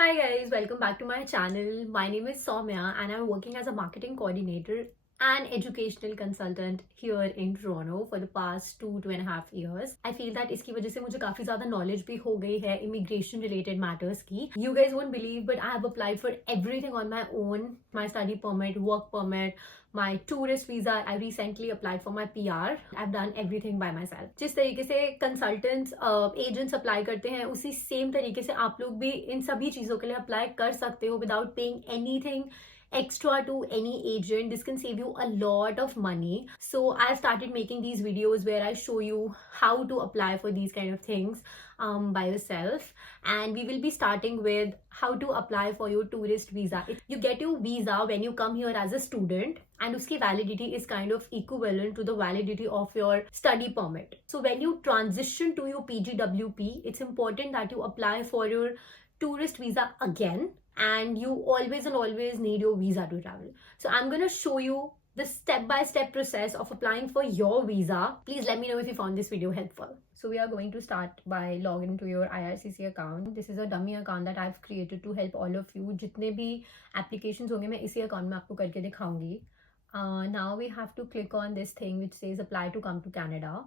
Hi guys, welcome back to my channel. My name is Soumya and I'm working as a marketing coordinator and educational consultant here in Toronto for the past 2.5 years. I feel that इसकी वजह से मुझे काफी ज़्यादा knowledge भी हो गई है immigration related matters की. You guys won't believe, but I have applied for everything on my own. My study permit, work permit, my tourist visa. I recently applied for my PR. I've done everything by myself. जिस तरीके से consultants, agents apply करते हैं, उसी same तरीके से आप लोग भी इन सभी चीज़ों के लिए apply कर सकते हो without paying anything extra to any agent. This can save you a lot of money. So I started making these videos where I show you how to apply for these kind of things by yourself, and we will be starting with how to apply for your tourist visa. You get your visa when you come here as a student, and uski validity is kind of equivalent to the validity of your study permit. So when you transition to your PGWP, it's important that you apply for your tourist visa again, and you always and always need your visa to travel. So I'm going to show you the step-by-step process of applying for your visa. Please let me know if you found this video helpful. So we are going to start by logging into your IRCC account. This is a dummy account that I've created to help all of you. जितने भी applications होंगे मैं इसी account में आपको करके दिखाऊंगी. Now we have to click on this thing which says apply to come to Canada.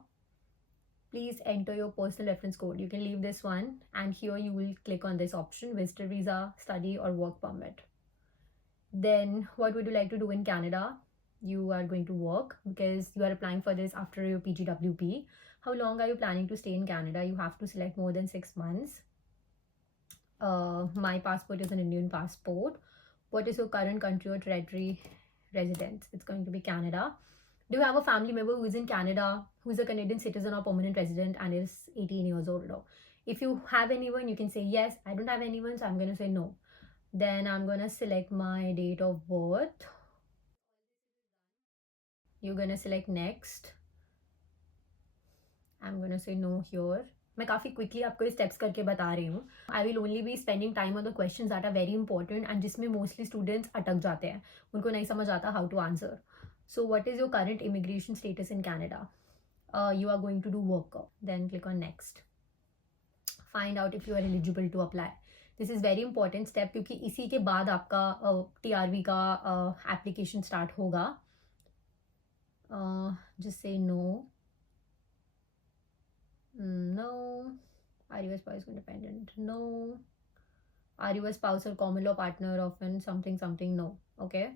Please enter your personal reference code. You can leave this one, and here you will click on this option, visitor visa, study or work permit. Then what would you like to do in Canada? You are going to work because you are applying for this after your PGWP. How long are you planning to stay in Canada? You have to select more than 6 months. My passport is an Indian passport. What is your current country or territory residence? It's going to be Canada. Do you have a family member who is in Canada, who is a Canadian citizen or permanent resident and is 18 years old? If you have anyone, you can say yes. I don't have anyone, so I'm going to say no. Then I'm going to select my date of birth. You're going to select next. I'm going to say no here. मैं काफ़ी quickly आपको steps करके बता रही हूँ. I will only be spending time on the questions that are very important and जिसमें mostly students अटक जाते हैं, उनको नहीं समझ आता how to answer. So what is your current immigration status in Canada? You are going to do worker. Then click on next. Find out if you are eligible to apply. This is very important step क्योंकि इसी के बाद आपका TRV का application start होगा. Just say no. No. Are you a spouse independent? No. Are you a spouse or common law partner of an something? No. Okay.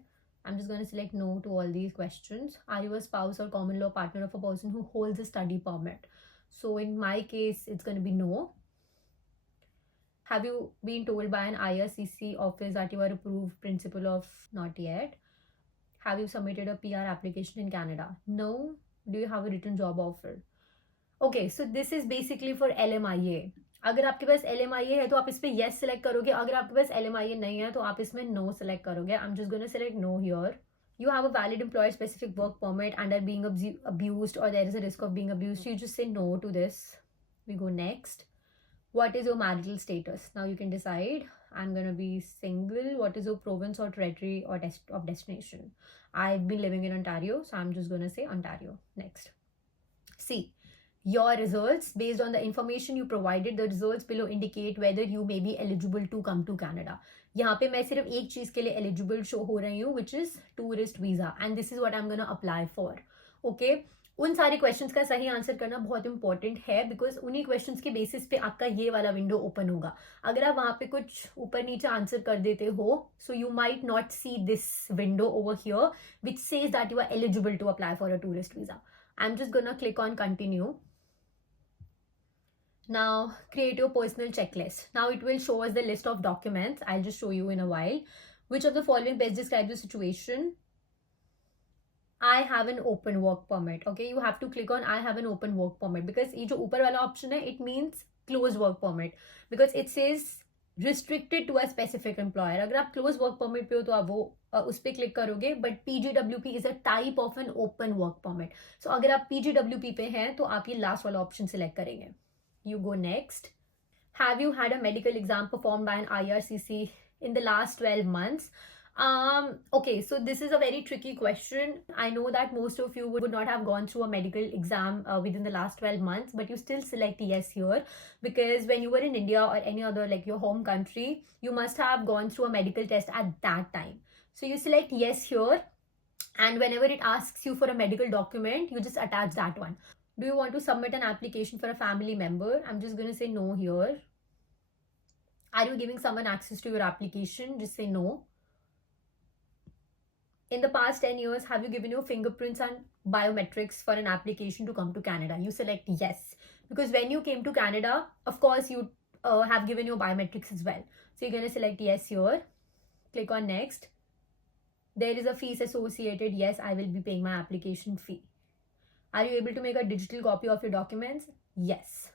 I'm just going to select no to all these questions. Are you a spouse or common law partner of a person who holds a study permit? So in my case, it's going to be no. Have you been told by an IRCC office that you are approved principal of? Not yet. Have you submitted a PR application in Canada? No. Do you have a written job offer? Okay, so this is basically for LMIA. अगर आपके पास LMIA है तो आप इस पे yes select करोगे. अगर आपके पास LMIA नहीं है तो आप इसमें no select करोगे. I'm just going to select no here. You have a valid employer specific work permit and are being abused, or there is a risk of being abused. So you just say no to this. We go next. What is your marital status? Now you can decide. I'm going to be single. What is your province or territory or of destination? I've been living in Ontario, so I'm just going to say Ontario. Next. See. Your results, based on the information you provided, the results below indicate whether you may be eligible to come to Canada. यहाँ पे मैं सिर्फ एक चीज़ के लिए eligible show हो रही हूँ, which is tourist visa, and this is what I'm gonna apply for. Okay? उन सारे क्वेश्चंस का सही आंसर करना बहुत इंपॉर्टेंट है, बिकॉज उन्हीं क्वेश्चंस के बेसिस पे आपका ये वाला विंडो ओपन होगा. अगर आप वहां पे कुछ ऊपर नीचे आंसर कर देते हो, so you might not see this window over here which says that you are eligible to apply for a tourist visa. I am just gonna click on continue. Now create your personal checklist. Now it will show us the list of documents. I'll just show you in a while. Which of the following best describes the situation? I have an open work permit. Okay, you have to click on I have an open work permit because ये जो ऊपर वाला option है, it means closed work permit because it says restricted to a specific employer. अगर आप closed work permit पे हो तो आप वो उस पर क्लिक करोगे, but PGWP is a type of an open work permit. So अगर आप PGWP पे हैं तो आप ये last वाला option select करेंगे. You go next. Have you had a medical exam performed by an IRCC in the last 12 months? Okay, so this is a very tricky question. I know that most of you would not have gone through a medical exam within the last 12 months, but you still select yes here because when you were in India or any other, like your home country, you must have gone through a medical test at that time. So you select yes here, and whenever it asks you for a medical document, you just attach that one. Do you want to submit an application for a family member? I'm just going to say no here. Are you giving someone access to your application? Just say no. In the past 10 years, have you given your fingerprints and biometrics for an application to come to Canada? You select yes. Because when you came to Canada, of course, you have given your biometrics as well. So you're going to select yes here. Click on next. There is a fees associated. Yes, I will be paying my application fee. Are you able to make a digital copy of your documents? Yes.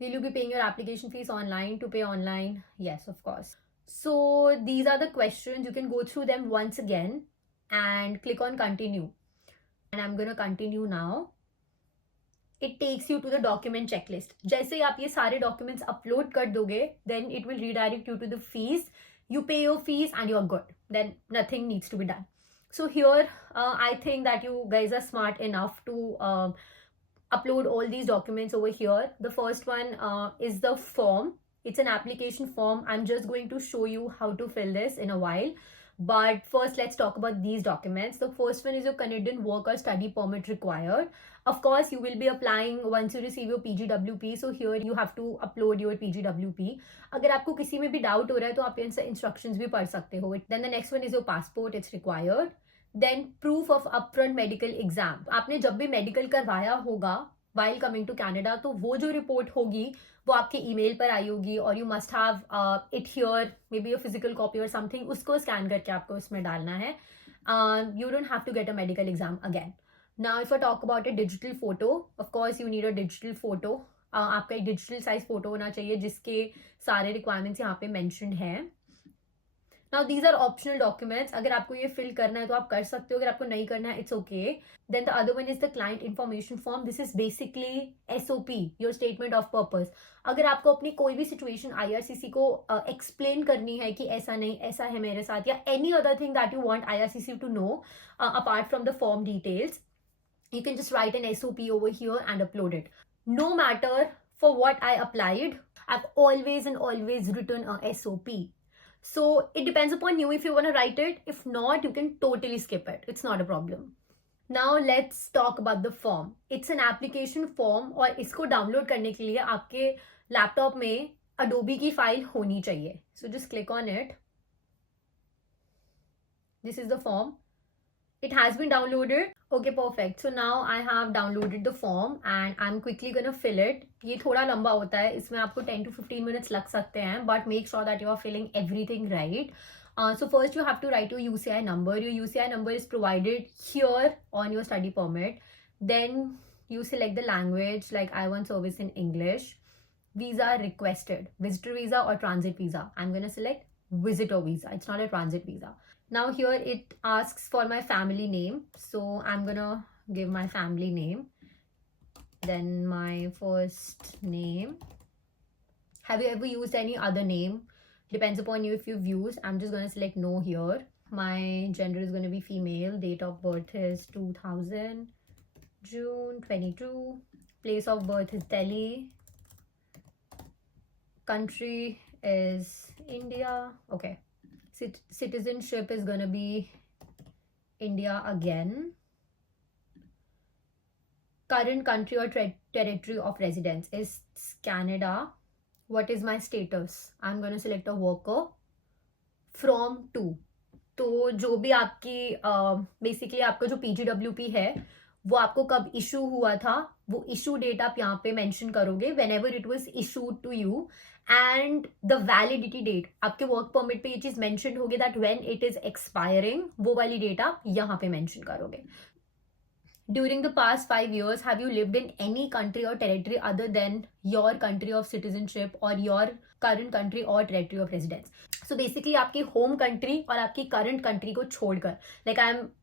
Will you be paying your application fees online to pay online? Yes, of course. So these are the questions. You can go through them once again and click on continue. And I'm going to continue now. It takes you to the document checklist. जैसे ही आप ये सारे documents upload कर दोगे, then it will redirect you to the fees. You pay your fees and you're good. Then nothing needs to be done. So here, I think that you guys are smart enough to upload all these documents over here. The first one is the form. It's an application form. I'm just going to show you how to fill this in a while. But first, let's talk about these documents. The first one is your Canadian work or study permit required. Of course, you will be applying once you receive your PGWP. So here you have to upload your PGWP. अगर आपको किसी में भी doubt हो रहा है तो आप इनसे instructions भी पढ़ सकते हो. Then the next one is your passport. It's required. Then proof of upfront medical exam. आपने जब भी medical करवाया होगा while coming to Canada, तो वो जो report होगी वो आपके ईमेल पर आई होगी और you must have it here, maybe a physical copy और समथिंग, उसको स्कैन करके आपको उसमें डालना है. You don't have to get a medical exam again. Now if I talk about a digital photo, of course you need a digital photo. आपका एक digital size photo होना चाहिए जिसके सारे रिक्वायरमेंट्स यहाँ पे मेंशन्ड हैं. Now these are optional documents. अगर आपको ये fill करना है तो आप कर सकते हो, अगर आपको नहीं करना है it's okay. Then the other one is the client information form. This is basically SOP, your statement of purpose. अगर आपको अपनी कोई भी situation IRCC को explain करनी है कि ऐसा नहीं, ऐसा है मेरे साथ, या any other thing that you want IRCC to know apart from the form details, you can just write an SOP over here and upload it. No matter for what I applied, I've always and always written a SOP. So it depends upon you if you want to write it. If not, you can totally skip it. It's not a problem. Now let's talk about the form. It's an application form और इसको download करने के लिए आपके laptop में Adobe की file होनी चाहिए. So just click on it. This is the form. It has been downloaded. Okay, perfect. So now I have downloaded the form and I'm quickly gonna fill it. ये थोड़ा लंबा होता है, इसमें आपको 10 to 15 minutes लग सकते हैं, but make sure that you are filling everything right. So first you have to write your UCI number. Your UCI number is provided here on your study permit. Then you select the language, like I want service in English. Visa requested, visitor visa or transit visa. I'm gonna select visitor visa. It's not a transit visa. Now here it asks for my family name. So I'm gonna give my family name. Then my first name. Have you ever used any other name? Depends upon you if you've used. I'm just gonna select no here. My gender is gonna be female. Date of birth is 2000, June 22. Place of birth is Delhi. Country is India. Okay. Citizenship is gonna be India again. Current country or territory of residence is Canada. What is my status? I'm gonna select a worker from to. तो जो भी आपकी basically आपका जो PGWP है वो आपको कब इशू हुआ था, वो इशू डेट आप यहाँ पे मेंशन करोगे whenever it was issued to you, and the validity date. आपके वर्क परमिट पे ये चीज मेंशन होगी that when it is expiring, वो वाली डेट आप यहाँ पे मेंशन करोगे. During the past 5 years, have you lived in any country or territory other than your country of citizenship or your current country or territory of residence? So basically आपकी home country और आपकी current country को छोड़कर, like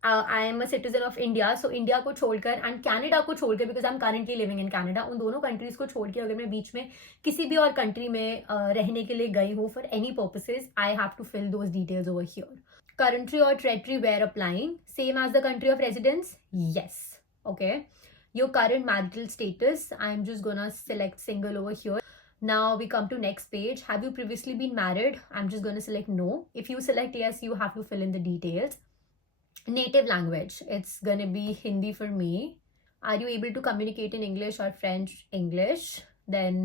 I am a citizen of India, so India को छोड़कर and Canada को छोड़कर, because I am currently living in Canada, उन दोनों कंट्रीज को छोड़ के अगर मैं बीच में किसी भी और कंट्री में रहने के लिए गई हूँ for any purposes, I have to fill those details over here. Country or territory where applying, same as the country of residence? Yes. Okay. Your current marital status, I'm just gonna select single over here. Now we come to next page. Have you previously been married? I'm just gonna select no. If you select yes, you have to fill in the details. Native language, it's gonna be Hindi for me. Are you able to communicate in English or French? English. Then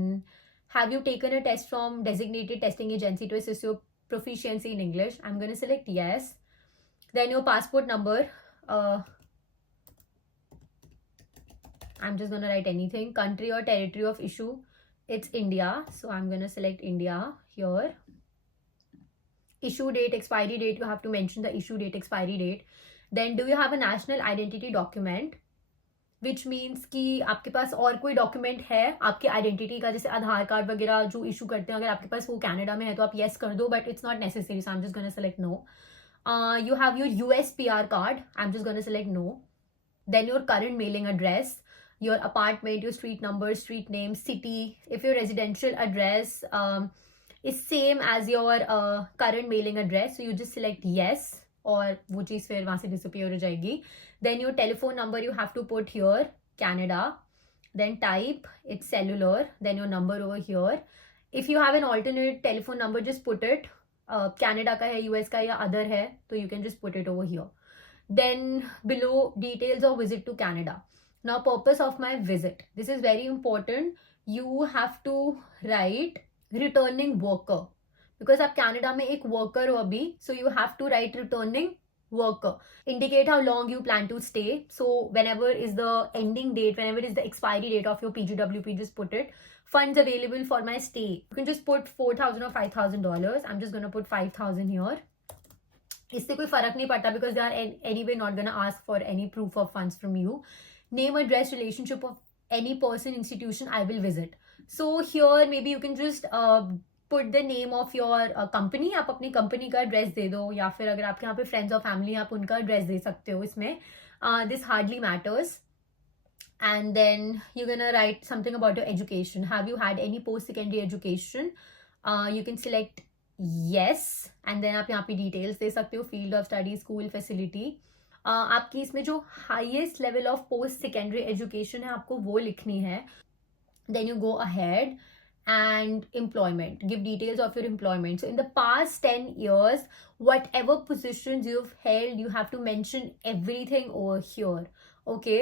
have you taken a test from designated testing agency to assess your proficiency in English? I'm going to select yes. Then your passport number, I'm just going to write anything. Country or territory of issue, it's India, so I'm going to select India here. Issue date, expiry date, you have to mention the issue date, expiry date. Then do you have a national identity document, which means कि आपके पास और कोई document है आपके identity का, जैसे आधार card वगैरह जो इशू करते हैं, अगर आपके पास वो कनाडा में है तो आप येस कर दो, but it's not necessary, so I am just gonna select no. You have your USPR card, I am just gonna select no. Then your current mailing address, your apartment, your street number, street name, city. If your residential address is same as your current mailing address, so you just select yes, और वो चीज़ फिर वहाँ से disappear हो जाएगी. Then your telephone number you have to put here, Canada. Then type, it's cellular. Then your number over here. If you have an alternate telephone number, just put it. Canada का है, US का या other है, तो you can just put it over here. Then below, details of visit to Canada. Now purpose of my visit. This is very important. You have to write returning worker. Because आप Canada में एक worker हो अभी, so you have to write returning worker. Indicate how long you plan to stay. So whenever is the ending date, whenever is the expiry date of your PGWP, just put it. Funds available for my stay, you can just put $4,000 or $5,000. I'm just gonna put 5,000 here. इससे कोई फर्क नहीं पड़ता, because they are anyway not gonna ask for any proof of funds from you. Name, address, relationship of any person, institution I will visit. So here maybe you can just put the name of your company. आप अपनी company का address दे दो, या फिर अगर आपके यहाँ पे फ्रेंड्स और फैमिली आप उनका एड्रेस दे सकते हो इसमें. This hardly matters. And then you gonna write something about your education. Have you had any post secondary education? You can select yes, and then आप यहाँ पे डिटेल्स दे सकते हो, field of study, school, facility. आपकी इसमें जो highest level of post secondary education है आपको वो लिखनी है. Then you go ahead. And employment, give details of your employment. So in the past 10 years, whatever positions you've held, you have to mention everything over here. Okay,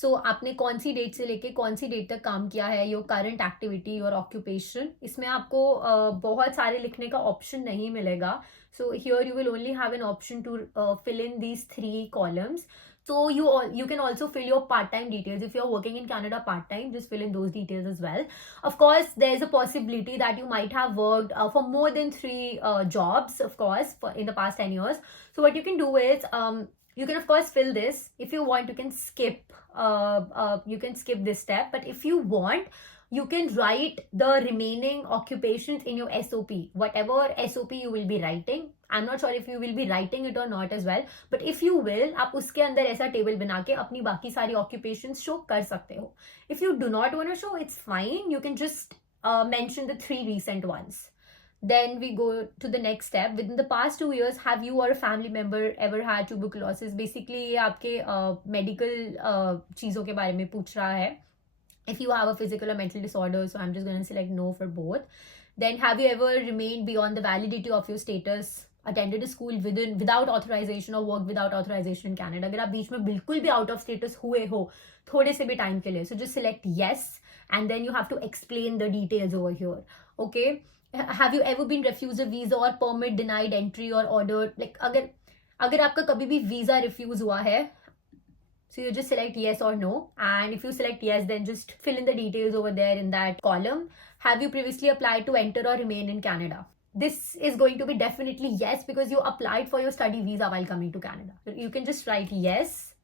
so आपने कौन सी date से लेके कौन सी डेट तक काम किया है, your current activity, your occupation. इसमें आपको बहुत सारे लिखने का ऑप्शन नहीं मिलेगा. So here you will only have an option to fill in these 3 columns. So you can also fill your part-time details. If you're working in Canada part-time, just fill in those details as well. Of course, there's a possibility that you might have worked for more than 3 jobs, of course, in the past 10 years. So what you can do is, you can of course fill this. If you want, you can skip this step. But if you want, you can write the remaining occupations in your SOP. Whatever SOP you will be writing, I'm not sure if you will be writing it or not as well, but if you will, आप उसके अंदर ऐसा table बना के अपनी बाकी सारी occupations show कर सकते हो. If you do not want to show, it's fine. You can just mention the 3 recent ones. Then we go to the next step. Within the past 2 years, have you or a family member ever had tuberculosis? Basically ये आपके medical चीज़ों के बारे में पूछ रहा है. If you have a physical or mental disorder, so I'm just going to select no for both. Then have you ever remained beyond the validity of your status, attended a school without authorization or worked without authorization in Canada? अगर आप बीच में बिल्कुल भी out of status हुए हो थोड़े से भी टाइम के लिए, so just select yes, and then you have to explain the details over here. Okay, have you ever been refused a visa or permit, denied entry or ordered, like अगर आपका कभी भी वीजा रिफ्यूज हुआ है, so you just select yes or no, and if you select yes, then just fill in the details over there in that column. Have you previously applied to enter or remain in Canada? This is going to be definitely yes, because you applied for your study visa while coming to Canada. So you can just write yes.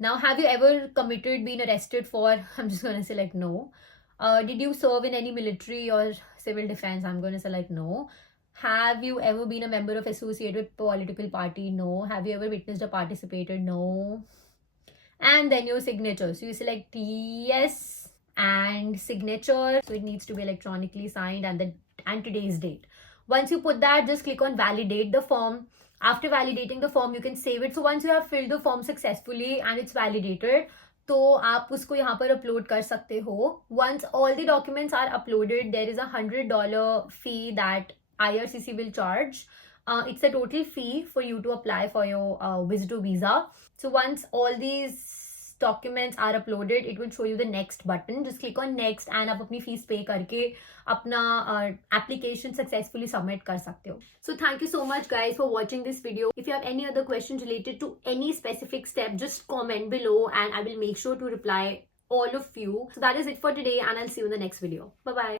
Now, have you ever committed, been arrested for, I'm just going to select no. Did you serve in any military or civil defense? I'm going to select no. Have you ever been a member of associated with political party? No. Have you ever witnessed or participated? No. And then your signature. So you select yes and signature. So it needs to be electronically signed and today's date. Once you put that, just click on validate the form. After validating the form, you can save it. So once you have filled the form successfully and it's validated, तो आप उसको यहाँ पर upload कर सकते हो. Once all the documents are uploaded, there is $100 fee that IRCC will charge. It's the total fee for you to apply for your visitor visa. So once all these documents are uploaded, it will show you the next button. Just click on next and आप अपनी fees pay करके अपना application successfully submit कर सकते हो. So thank you so much guys for watching this video. If you have any other questions related to any specific step, just comment below and I will make sure to reply all of you. So that is it for today and I'll see you in the next video. Bye bye.